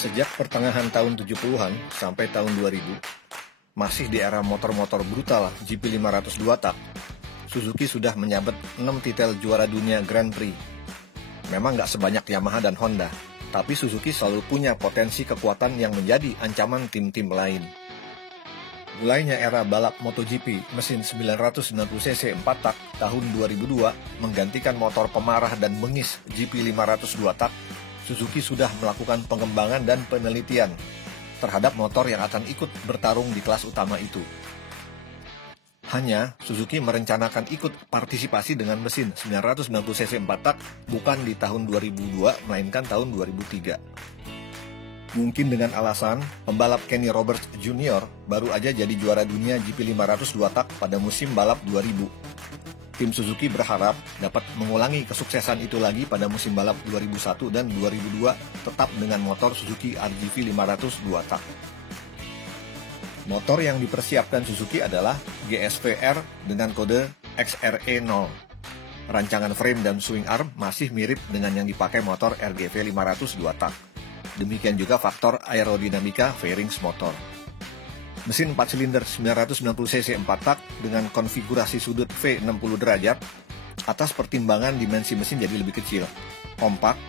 Sejak pertengahan tahun 70-an sampai tahun 2000, masih di era motor-motor brutal GP500 2-tak, Suzuki sudah menyabet 6 titel juara dunia Grand Prix. Memang nggak sebanyak Yamaha dan Honda, tapi Suzuki selalu punya potensi kekuatan yang menjadi ancaman tim-tim lain. Mulainya era balap MotoGP mesin 990cc 4-tak tahun 2002 menggantikan motor pemarah dan bengis GP500 2-tak, Suzuki sudah melakukan pengembangan dan penelitian terhadap motor yang akan ikut bertarung di kelas utama itu. Hanya Suzuki merencanakan ikut partisipasi dengan mesin 990cc 4-tak bukan di tahun 2002 melainkan tahun 2003. Mungkin dengan alasan pembalap Kenny Roberts Jr. baru aja jadi juara dunia GP500 2-tak pada musim balap 2000. Tim Suzuki berharap dapat mengulangi kesuksesan itu lagi pada musim balap 2001 dan 2002 tetap dengan motor Suzuki RGV 500 2-tak. Motor yang dipersiapkan Suzuki adalah GSV-R dengan kode XRE0. Rancangan frame dan swing arm masih mirip dengan yang dipakai motor RGV 500 2-tak. Demikian juga faktor aerodinamika fairings motor. Mesin 4 silinder 990cc 4-tak dengan konfigurasi sudut V 60 derajat, atas pertimbangan dimensi mesin jadi lebih kecil, kompak,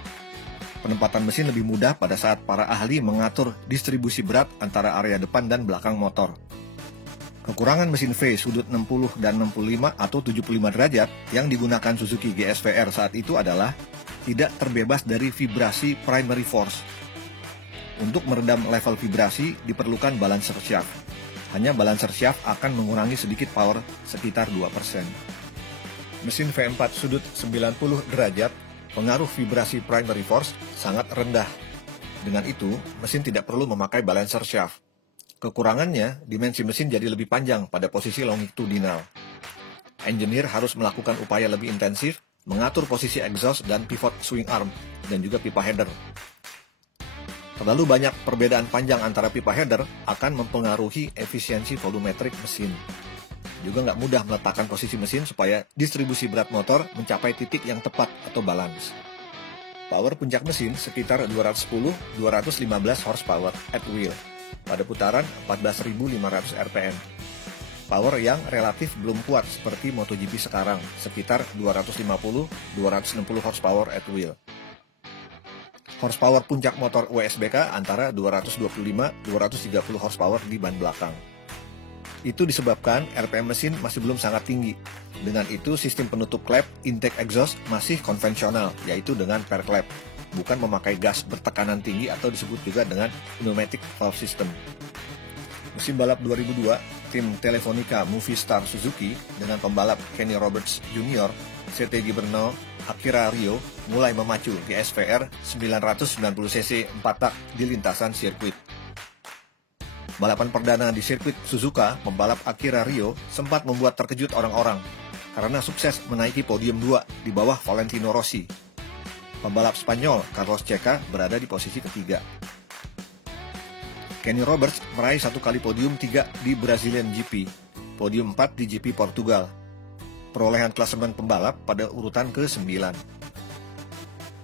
penempatan mesin lebih mudah pada saat para ahli mengatur distribusi berat antara area depan dan belakang motor. Kekurangan mesin V sudut 60 dan 65 atau 75 derajat yang digunakan Suzuki GSV-R saat itu adalah tidak terbebas dari vibrasi primary force. Untuk meredam level vibrasi diperlukan balancer shaft. Hanya balancer shaft akan mengurangi sedikit power sekitar 2%. Mesin V4 sudut 90 derajat, pengaruh vibrasi primary force sangat rendah. Dengan itu, mesin tidak perlu memakai balancer shaft. Kekurangannya, dimensi mesin jadi lebih panjang pada posisi longitudinal. Engineer harus melakukan upaya lebih intensif, mengatur posisi exhaust dan pivot swing arm, dan juga pipa header. Terlalu banyak perbedaan panjang antara pipa header akan mempengaruhi efisiensi volumetrik mesin. Juga nggak mudah meletakkan posisi mesin supaya distribusi berat motor mencapai titik yang tepat atau balance. Power puncak mesin sekitar 210-215 horsepower at wheel pada putaran 14.500 rpm. Power yang relatif belum kuat seperti MotoGP sekarang, sekitar 250-260 horsepower at wheel. Horsepower puncak motor WSBK antara 225-230 horsepower di ban belakang. Itu disebabkan RPM mesin masih belum sangat tinggi. Dengan itu sistem penutup klep intake exhaust masih konvensional, yaitu dengan per klep, bukan memakai gas bertekanan tinggi atau disebut juga dengan pneumatic valve system. Musim balap 2002, tim Telefonica Movistar Suzuki dengan pembalap Kenny Roberts Jr., CT Gibernau, Akira Rio mulai memacu GSV-R 990cc 4-tak di lintasan sirkuit. Balapan perdana di sirkuit Suzuka, pembalap Akira Rio sempat membuat terkejut orang-orang karena sukses menaiki podium 2 di bawah Valentino Rossi. Pembalap Spanyol Carlos Checa berada di posisi ketiga. Kenny Roberts meraih 1 kali podium 3 di Brazilian GP, podium 4 di GP Portugal. Perolehan klasemen pembalap pada urutan ke-9.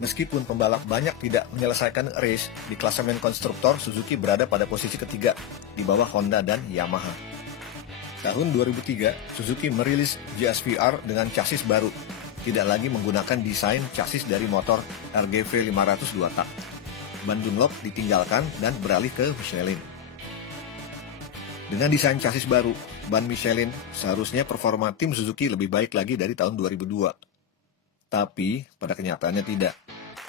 Meskipun pembalap banyak tidak menyelesaikan race, di klasemen konstruktor Suzuki berada pada posisi ketiga, di bawah Honda dan Yamaha. Tahun 2003, Suzuki merilis GSV-R dengan chassis baru, tidak lagi menggunakan desain chassis dari motor RGV 500 2-tak. Ban Dunlop ditinggalkan dan beralih ke Michelin. Dengan desain chassis baru, ban Michelin, seharusnya performa tim Suzuki lebih baik lagi dari tahun 2002. Tapi, pada kenyataannya tidak.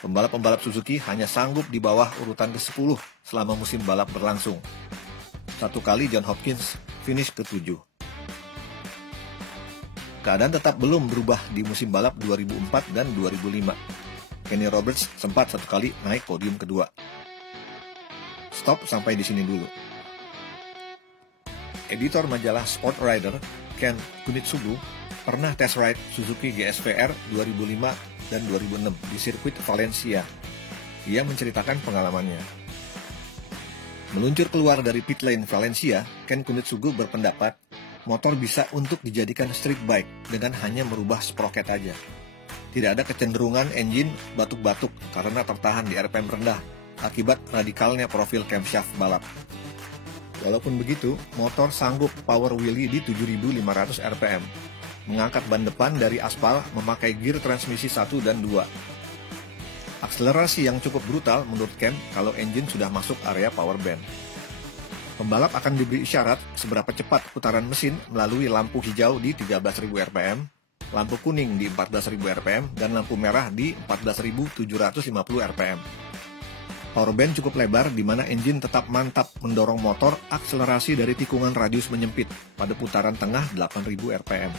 Pembalap-pembalap Suzuki hanya sanggup di bawah urutan ke-10 selama musim balap berlangsung. 1 kali John Hopkins finish ke-7. Keadaan tetap belum berubah di musim balap 2004 dan 2005. Kenny Roberts sempat 1 kali naik podium kedua. Stop sampai di sini dulu. Editor majalah Sport Rider, Ken Kunitsugu, pernah test ride Suzuki GSV-R 2005 dan 2006 di sirkuit Valencia. Ia menceritakan pengalamannya. Meluncur keluar dari pit lane Valencia, Ken Kunitsugu berpendapat motor bisa untuk dijadikan street bike dengan hanya merubah sprocket aja. Tidak ada kecenderungan engine batuk-batuk karena tertahan di RPM rendah, akibat radikalnya profil camshaft balap. Walaupun begitu, motor sanggup power wheelie di 7.500 rpm, mengangkat ban depan dari aspal memakai gear transmisi 1 dan 2. Akselerasi yang cukup brutal menurut Ken kalau engine sudah masuk area power band. Pembalap akan diberi isyarat seberapa cepat putaran mesin melalui lampu hijau di 13.000 rpm, lampu kuning di 14.000 rpm, dan lampu merah di 14.750 rpm. Powerband cukup lebar di mana engine tetap mantap mendorong motor akselerasi dari tikungan radius menyempit pada putaran tengah 8.000 rpm.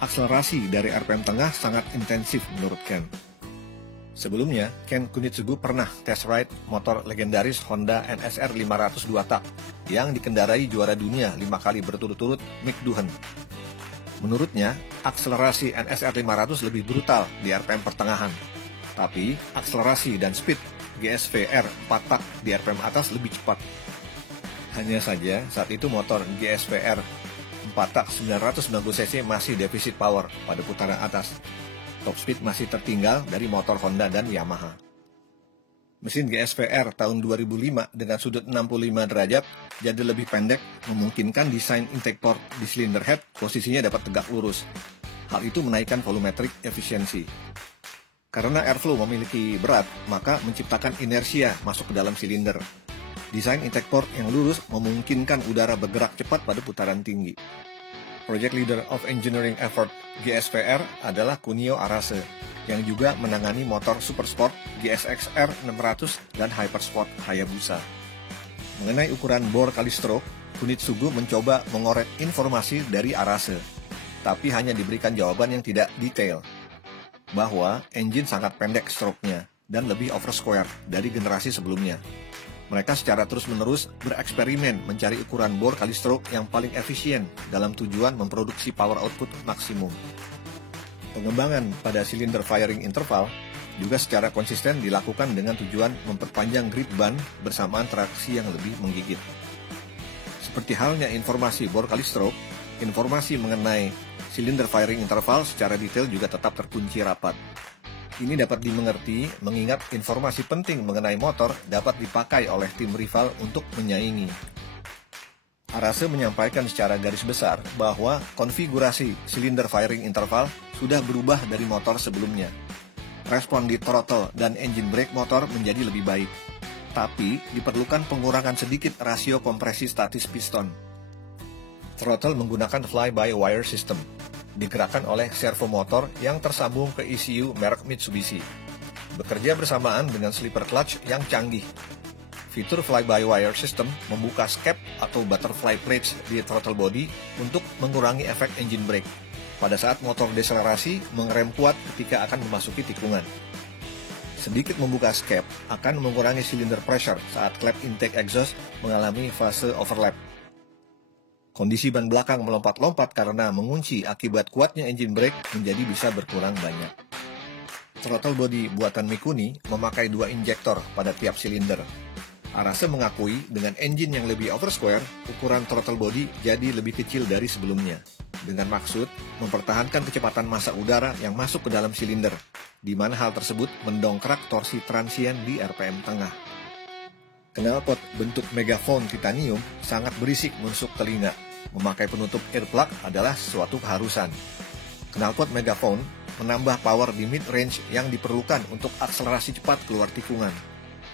Akselerasi dari rpm tengah sangat intensif menurut Ken. Sebelumnya, Ken Kunitsugu pernah test ride motor legendaris Honda NSR 500 2 tak yang dikendarai juara dunia 5 kali berturut-turut Mick Doohan. Menurutnya, akselerasi NSR 500 lebih brutal di RPM pertengahan, tapi akselerasi dan speed GSV-R 4 tak di RPM atas lebih cepat. Hanya saja, saat itu motor GSV-R 4 tak 990cc masih defisit power pada putaran atas. Top speed masih tertinggal dari motor Honda dan Yamaha. Mesin GSV-R tahun 2005 dengan sudut 65 derajat jadi lebih pendek, memungkinkan desain intake port di cylinder head posisinya dapat tegak lurus. Hal itu menaikkan volumetric efisiensi. Karena airflow memiliki berat, maka menciptakan inersia masuk ke dalam silinder. Desain intake port yang lurus memungkinkan udara bergerak cepat pada putaran tinggi. Project Leader of Engineering Effort GSV-R adalah Kunio Arase, yang juga menangani motor Supersport GSX-R 600 dan Hypersport Hayabusa. Mengenai ukuran bor kali stroke, Kunitsugu mencoba mengorek informasi dari Arase, tapi hanya diberikan jawaban yang tidak detail, bahwa engine sangat pendek stroke-nya dan lebih oversquare dari generasi sebelumnya. Mereka secara terus-menerus bereksperimen mencari ukuran bor kali stroke yang paling efisien dalam tujuan memproduksi power output maksimum. Pengembangan pada silinder firing interval juga secara konsisten dilakukan dengan tujuan memperpanjang grip ban bersamaan traksi yang lebih menggigit. Seperti halnya informasi bor kali stroke, informasi mengenai silinder firing interval secara detail juga tetap terkunci rapat. Ini dapat dimengerti mengingat informasi penting mengenai motor dapat dipakai oleh tim rival untuk menyaingi. Arase menyampaikan secara garis besar bahwa konfigurasi silinder firing interval sudah berubah dari motor sebelumnya. Respon di throttle dan engine brake motor menjadi lebih baik, tapi diperlukan pengurangan sedikit rasio kompresi statis piston. Throttle menggunakan fly-by-wire system, digerakkan oleh servo motor yang tersambung ke ECU merek Mitsubishi, bekerja bersamaan dengan slipper clutch yang canggih. Fitur fly-by-wire system membuka skep atau butterfly plates di throttle body untuk mengurangi efek engine brake pada saat motor deselerasi mengerem kuat ketika akan memasuki tikungan. Sedikit membuka skep akan mengurangi cylinder pressure saat klep intake exhaust mengalami fase overlap. Kondisi ban belakang melompat-lompat karena mengunci akibat kuatnya engine brake menjadi bisa berkurang banyak. Throttle body buatan Mikuni memakai 2 injektor pada tiap silinder. Arase mengakui dengan engine yang lebih oversquare, ukuran throttle body jadi lebih kecil dari sebelumnya, dengan maksud mempertahankan kecepatan massa udara yang masuk ke dalam silinder, di mana hal tersebut mendongkrak torsi transien di RPM tengah. Knalpot bentuk megaphone titanium sangat berisik menusuk telinga. Memakai penutup earplug adalah suatu keharusan. Knalpot megaphone menambah power di mid-range yang diperlukan untuk akselerasi cepat keluar tikungan.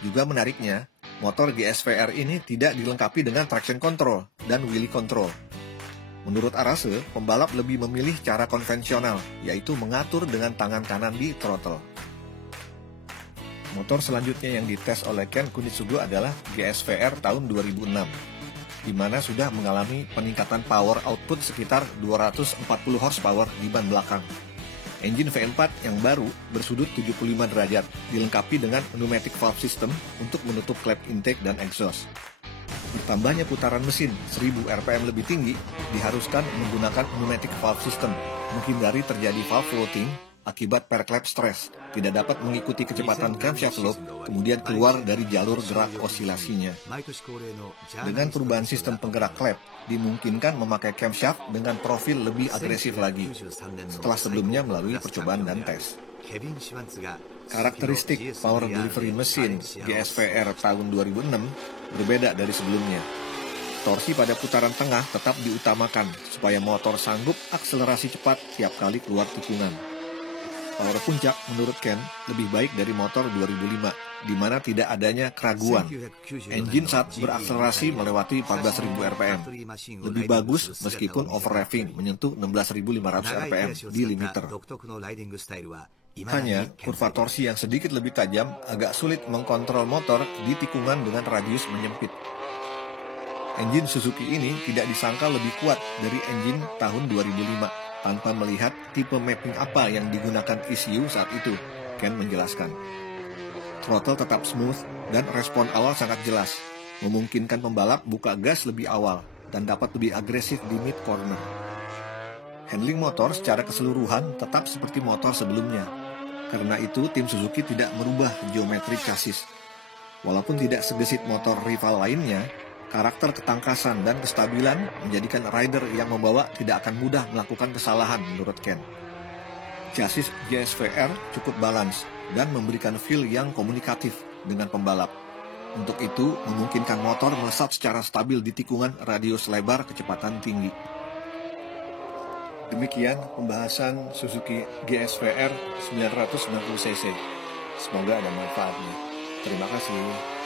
Juga menariknya, motor GSV-R ini tidak dilengkapi dengan traction control dan wheelie control. Menurut Arase, pembalap lebih memilih cara konvensional, yaitu mengatur dengan tangan kanan di throttle. Motor selanjutnya yang dites oleh Ken Kunitsugu adalah GSV-R tahun 2006, di mana sudah mengalami peningkatan power output sekitar 240 horsepower di ban belakang. Engine V4 yang baru bersudut 75 derajat, dilengkapi dengan pneumatic valve system untuk menutup klep intake dan exhaust. Bertambahnya putaran mesin 1000 rpm lebih tinggi diharuskan menggunakan pneumatic valve system, menghindari terjadi valve floating akibat perklep stress, tidak dapat mengikuti kecepatan camshaft loop, kemudian keluar dari jalur gerak osilasinya. Dengan perubahan sistem penggerak klep, dimungkinkan memakai camshaft dengan profil lebih agresif lagi, setelah sebelumnya melalui percobaan dan tes. Karakteristik Power Delivery Machine GSVR tahun 2006 berbeda dari sebelumnya. Torsi pada putaran tengah tetap diutamakan supaya motor sanggup akselerasi cepat tiap kali keluar tikungan. Power puncak menurut Ken lebih baik dari motor 2005, di mana tidak adanya keraguan. Engine saat berakselerasi melewati 14.000 rpm. Lebih bagus meskipun overrevving menyentuh 16.500 rpm di limiter. Hanya kurva torsi yang sedikit lebih tajam agak sulit mengkontrol motor di tikungan dengan radius menyempit. Engine Suzuki ini tidak disangka lebih kuat dari engine tahun 2005 tanpa melihat tipe mapping apa yang digunakan ECU saat itu, Ken menjelaskan. Throttle tetap smooth dan respon awal sangat jelas, memungkinkan pembalap buka gas lebih awal dan dapat lebih agresif di mid corner. Handling motor secara keseluruhan tetap seperti motor sebelumnya. Karena itu, tim Suzuki tidak merubah geometri chassis. Walaupun tidak segesit motor rival lainnya, karakter ketangkasan dan kestabilan menjadikan rider yang membawa tidak akan mudah melakukan kesalahan menurut Ken. Chassis GSVR cukup balance dan memberikan feel yang komunikatif dengan pembalap. Untuk itu, memungkinkan motor melesat secara stabil di tikungan radius lebar kecepatan tinggi. Demikian pembahasan Suzuki GSVR 990cc. Semoga ada manfaatnya. Terima kasih.